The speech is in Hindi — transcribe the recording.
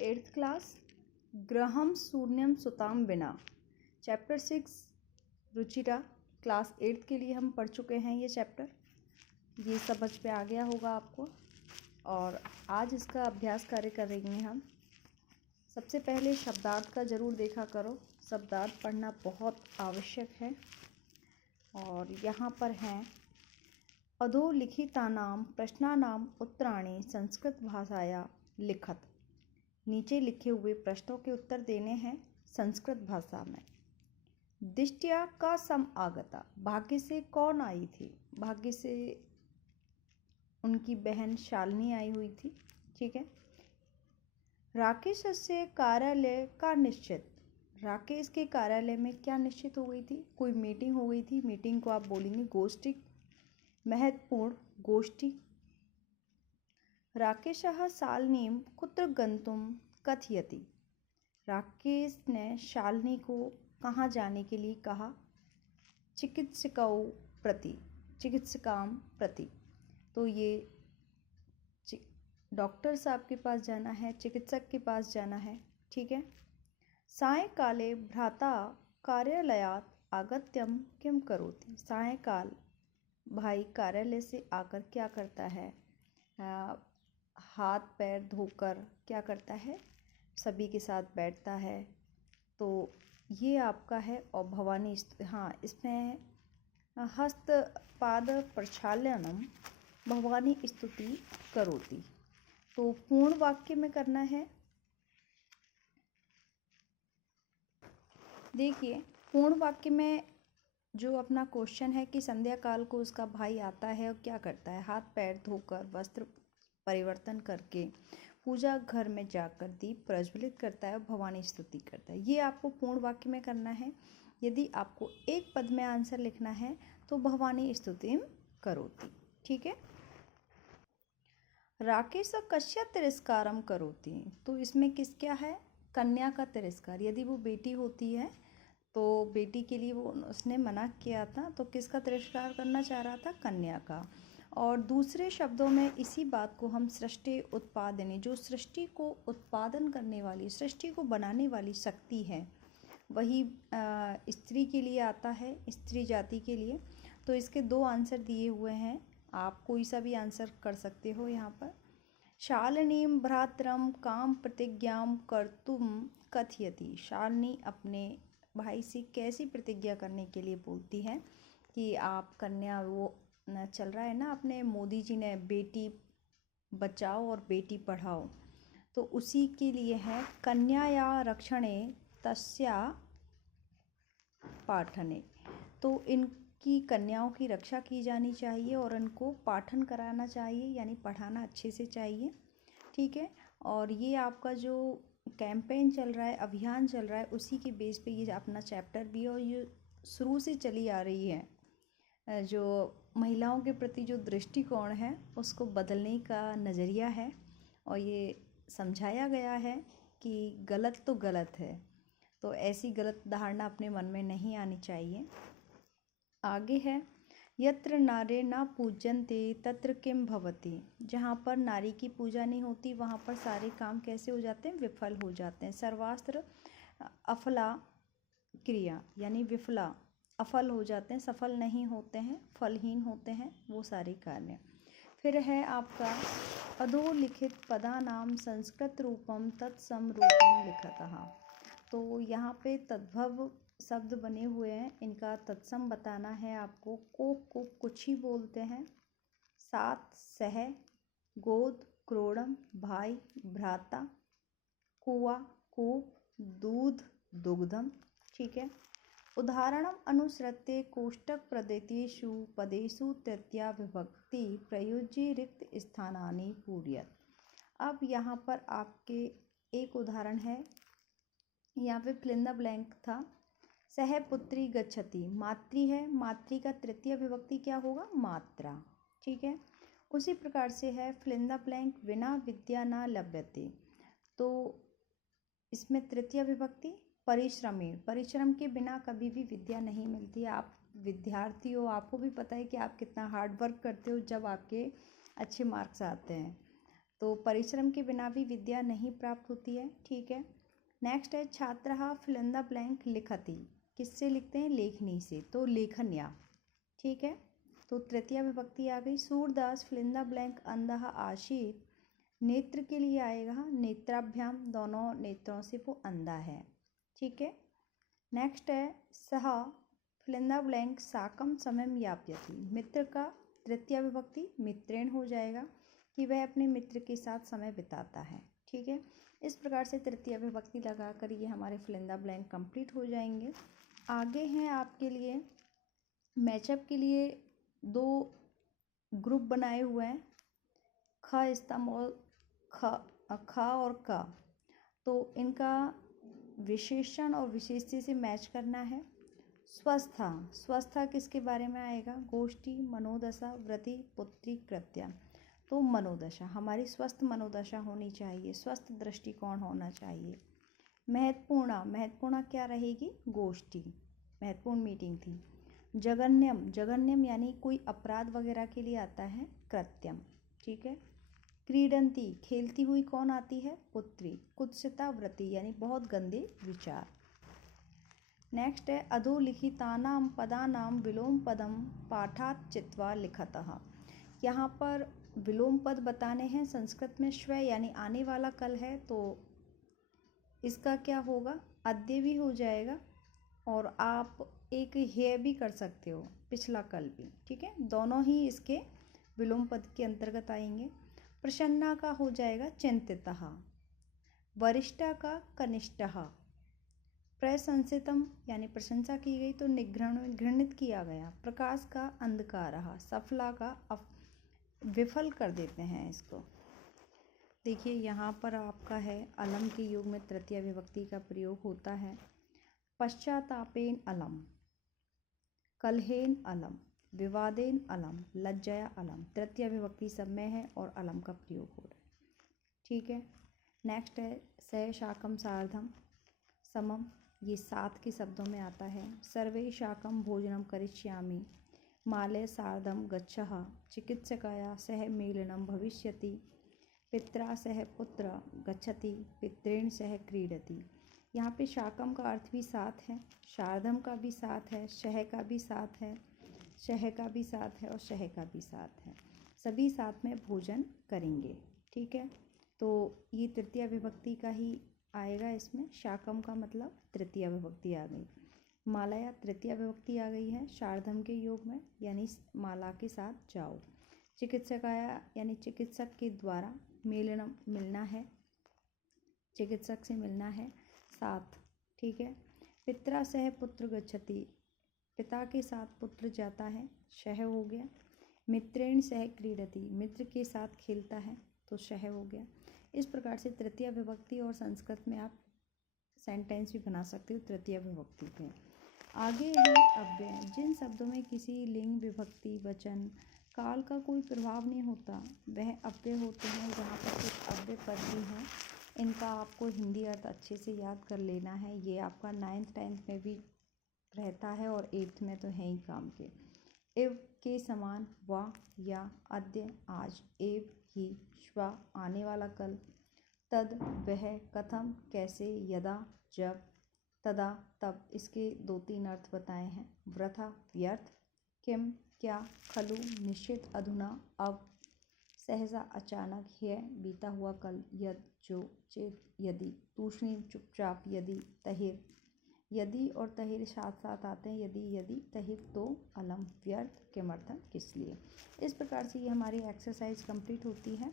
8th क्लास ग्रहम शून्यम सुताम बिना चैप्टर 6 रुचिरा क्लास 8th के लिए हम पढ़ चुके हैं। ये चैप्टर ये समझ पे आ गया होगा आपको और आज इसका अभ्यास कार्य करेंगे हम। सबसे पहले शब्दार्थ का ज़रूर देखा करो, शब्दार्थ पढ़ना बहुत आवश्यक है। और यहाँ पर हैं अधोलिखितानां प्रश्नानां उत्तराणि संस्कृत भाषाया लिखत। नीचे लिखे हुए प्रश्नों के उत्तर देने हैं संस्कृत भाषा में। दिष्ट्या का सम आगता, भाग्य से कौन आई थी? भाग्य से उनकी बहन शालिनी आई हुई थी। ठीक है। राकेश से कार्यालय का निश्चित, राकेश के कार्यालय में क्या निश्चित हो गई थी? कोई मीटिंग हो गई थी। मीटिंग को आप बोलेंगे गोष्ठी, महत्वपूर्ण गोष्ठी। राकेशः शालिनीं कुत्र गन्तुं कथयति, राकेश ने शालिनी को कहाँ जाने के लिए कहा? चिकित्सकाओं प्रति, चिकित्सकां प्रति। तो ये डॉक्टर साहब के पास जाना है, चिकित्सक के पास जाना है। ठीक है। सायंकाले भ्राता कार्यालयात् आगत्यं किं करोति, सायंकाल भाई कार्यालय से आकर क्या करता है? हाथ पैर धोकर क्या करता है? सभी के साथ बैठता है। तो ये आपका है। और भवानी, हाँ, इसमें हस्त पाद प्रक्षालनम भवानी स्तुति करोति। तो पूर्ण वाक्य में करना है। देखिए पूर्ण वाक्य में जो अपना क्वेश्चन है कि संध्या काल को उसका भाई आता है और क्या करता है? हाथ पैर धोकर वस्त्र परिवर्तन करके पूजा घर में जाकर दीप प्रज्वलित करता है और भवानी स्तुति करता है। ये आपको पूर्ण वाक्य में करना है। यदि आपको एक पद में आंसर लिखना है तो भवानी स्तुतिम करोति। ठीक है। राकेश कस्य तिरस्कारम करोति, तो इसमें किस क्या है? कन्या का तिरस्कार। यदि वो बेटी होती है तो बेटी के लिए वो उसने मना किया था, तो किसका तिरस्कार करना चाह रहा था? कन्या का। और दूसरे शब्दों में इसी बात को हम सृष्टि उत्पादने, जो सृष्टि को उत्पादन करने वाली, सृष्टि को बनाने वाली शक्ति है, वही स्त्री के लिए आता है, स्त्री जाति के लिए। तो इसके दो आंसर दिए हुए हैं, आप कोई सा भी आंसर कर सकते हो यहाँ पर। शालिनीं भ्रातरम काम प्रतिज्ञां कर्तुम कथयति, शालिनी अपने भाई से कैसी प्रतिज्ञा करने के लिए बोलती है कि आप कन्या, वो चल रहा है ना अपने मोदी जी ने बेटी बचाओ और बेटी पढ़ाओ, तो उसी के लिए है कन्याया रक्षणे तस्या पाठने। तो इनकी कन्याओं की रक्षा की जानी चाहिए और इनको पाठन कराना चाहिए, यानी पढ़ाना अच्छे से चाहिए। ठीक है। और ये आपका जो कैंपेन चल रहा है, अभियान चल रहा है, उसी के बेस पे ये अपना चैप्टर भी है। और ये शुरू से चली आ रही है। जो महिलाओं के प्रति जो दृष्टिकोण है उसको बदलने का नज़रिया है और ये समझाया गया है कि गलत तो गलत है, तो ऐसी गलत धारणा अपने मन में नहीं आनी चाहिए। आगे है यत्र नारे न पूजन्ते तत्र किम भवति, जहाँ पर नारी की पूजा नहीं होती वहाँ पर सारे काम कैसे हो जाते हैं? विफल हो जाते हैं। सर्वास्त्र अफला क्रिया, यानी विफला, अफल हो जाते हैं, सफल नहीं होते हैं, फलहीन होते हैं वो सारे कार्य। फिर है आपका अधोलिखित पदानाम संस्कृत रूपम तत्सम रूपम लिखतः। तो यहाँ पे तद्भव शब्द बने हुए हैं, इनका तत्सम बताना है आपको। को कुछ ही बोलते हैं, सात सह, गोद क्रोड़म, भाई भ्राता, कुआ कूप, दूध दुग्धम। ठीक है। उदाहरणम अनुसृत्य कोष्टक प्रदत्तेषु पदेषु तृतीया विभक्ति प्रयुज्य रिक्त स्थानानि पूरयत। अब यहाँ पर आपके एक उदाहरण है, यहाँ पे फिल इन द ब्लैंक था। सह पुत्री गच्छति, मातृ है, मातृ का तृतीय विभक्ति क्या होगा? मात्रा। ठीक है। उसी प्रकार से है फिल इन द ब्लैंक विना विद्या न लभ्यते, तो इसमें तृतीय विभक्ति परिश्रमी, परिश्रम के बिना कभी भी विद्या नहीं मिलती। आप विद्यार्थी हो, आपको भी पता है कि आप कितना हार्ड वर्क करते हो जब आपके अच्छे मार्क्स आते हैं। तो परिश्रम के बिना भी विद्या नहीं प्राप्त होती है। ठीक है। नेक्स्ट है छात्रः फिलंदा ब्लैंक लिखति, किससे लिखते हैं? लेखनी से, तो लेखन्या। ठीक है। तो तृतीया विभक्ति आ गई। सूरदास फिलिंदा ब्लैंक अंधः आसीत्, नेत्र के लिए आएगा नेत्राभ्याम, दोनों नेत्रों से वो अंधा है। ठीक है। नेक्स्ट है सह फिलिंदा ब्लैंक साकम समयम यापयति, मित्र का तृतीया विभक्ति मित्रेण हो जाएगा कि वह अपने मित्र के साथ समय बिताता है। ठीक है। इस प्रकार से तृतीया विभक्ति लगाकर ये हमारे फिलिंदा ब्लैंक कंप्लीट हो जाएंगे। आगे हैं आपके लिए मैचअप के लिए 2 ग्रुप बनाए हुए हैं, ख स्तंभ और ख और क। तो इनका विशेषण और विशेष्य से मैच करना है। स्वस्था, स्वस्था किसके बारे में आएगा? गोष्ठी, मनोदशा, व्रति, पुत्री, कृत्या। तो मनोदशा, हमारी स्वस्थ मनोदशा होनी चाहिए, स्वस्थ दृष्टिकोण होना चाहिए। महत्वपूर्ण, महत्वपूर्ण क्या रहेगी? गोष्ठी, महत्वपूर्ण मीटिंग थी। जगन्यम, जगन्यम यानी कोई अपराध वगैरह के लिए आता है कृत्यम। ठीक है। क्रीडंती, खेलती हुई कौन आती है? पुत्री। कुत्सिता व्रति यानी बहुत गंदे विचार। नेक्स्ट है अधोलिखितानां पदानां विलोम पदम पाठात् चित्वा लिखतः। यहाँ पर विलोम पद बताने हैं। संस्कृत में श्व यानी आने वाला कल है, तो इसका क्या होगा? अद्य भी हो जाएगा और आप एक हे भी कर सकते हो, पिछला कल भी। ठीक है। दोनों ही इसके विलोम पद के अंतर्गत आएंगे। प्रसन्ना का हो जाएगा चिंतितः, वरिष्ठा का कनिष्ठः, प्रशंसितम यानी प्रशंसा की गई तो घृणित किया गया। प्रकाश का अंधकारः, सफला का विफल कर देते हैं इसको। देखिए यहाँ पर आपका है अलम के युग में तृतीया विभक्ति का प्रयोग होता है। पश्चातापेन अलम, कलहेन अलम, विवादेन अलम, लज्जया अलम, तृतीया विभक्ति सब में है और अलम का प्रयोग हो रहा है। ठीक है। नेक्स्ट है सह शाकम सार्धम समम, ये 7 के शब्दों में आता है। सर्वे शाकम भोजनम करिष्यामि, मालय सार्धम गच्छः, चिकित्सकाया सह मेलनम भविष्यति, पित्रा सह पुत्र गच्छति, पित्रेण सह क्रीडति। यहाँ पे शाकम का अर्थ भी 7 है, शार्धम का भी 7 है, शह का भी 7 है, शह का भी 7 है और शह का भी 7 है। सभी साथ में भोजन करेंगे। ठीक है। तो ये तृतीया विभक्ति का ही आएगा इसमें। शाकम का मतलब तृतीया विभक्ति आ गई। मालाया तृतीया विभक्ति आ गई है शार्धम के योग में, यानी माला के साथ जाओ। चिकित्सकाया यानी चिकित्सक के द्वारा, मेलनम मिलना है, चिकित्सक से मिलना है, साथ। ठीक है। पित्रा सह पुत्र गच्छति, पिता के साथ पुत्र जाता है, शह हो गया। मित्रेण सह क्रीडति, मित्र के साथ खेलता है, तो शह हो गया। इस प्रकार से तृतीया विभक्ति और संस्कृत में आप सेंटेंस भी बना सकते हो तृतीया विभक्ति पे। आगे है अव्यय, जिन शब्दों में किसी लिंग, विभक्ति, वचन, काल का कोई प्रभाव नहीं होता वह अव्यय होते हैं। जहाँ पर कुछ अव्यय पद भी हैं, इनका आपको हिंदी अर्थ अच्छे से याद कर लेना है। ये आपका 9th 10th में भी रहता है और 8th में तो है ही काम के। एव के समान, वा, या, अद्य, आज, एव, ही, श्व, आने वाला कल, तद, वह, कथम, कैसे, यदा, जब, तदा, तब, इसके 2-3 अर्थ बताए हैं। वृथा, व्यर्थ, किम, क्या, खलु, निश्चित, अधुना, अब, सहसा, अचानक, ह्य, बीता हुआ कल, यद, जो, चेत, यदि, तूष्णीम, चुपचाप, यदि, तहिर, यदि और तहिर साथ साथ आते हैं। यदि, यदि, तहिर, तो, अलम, व्यर्थ, किमर्थम, किस लिए। इस प्रकार से ये हमारी एक्सरसाइज कंप्लीट होती है।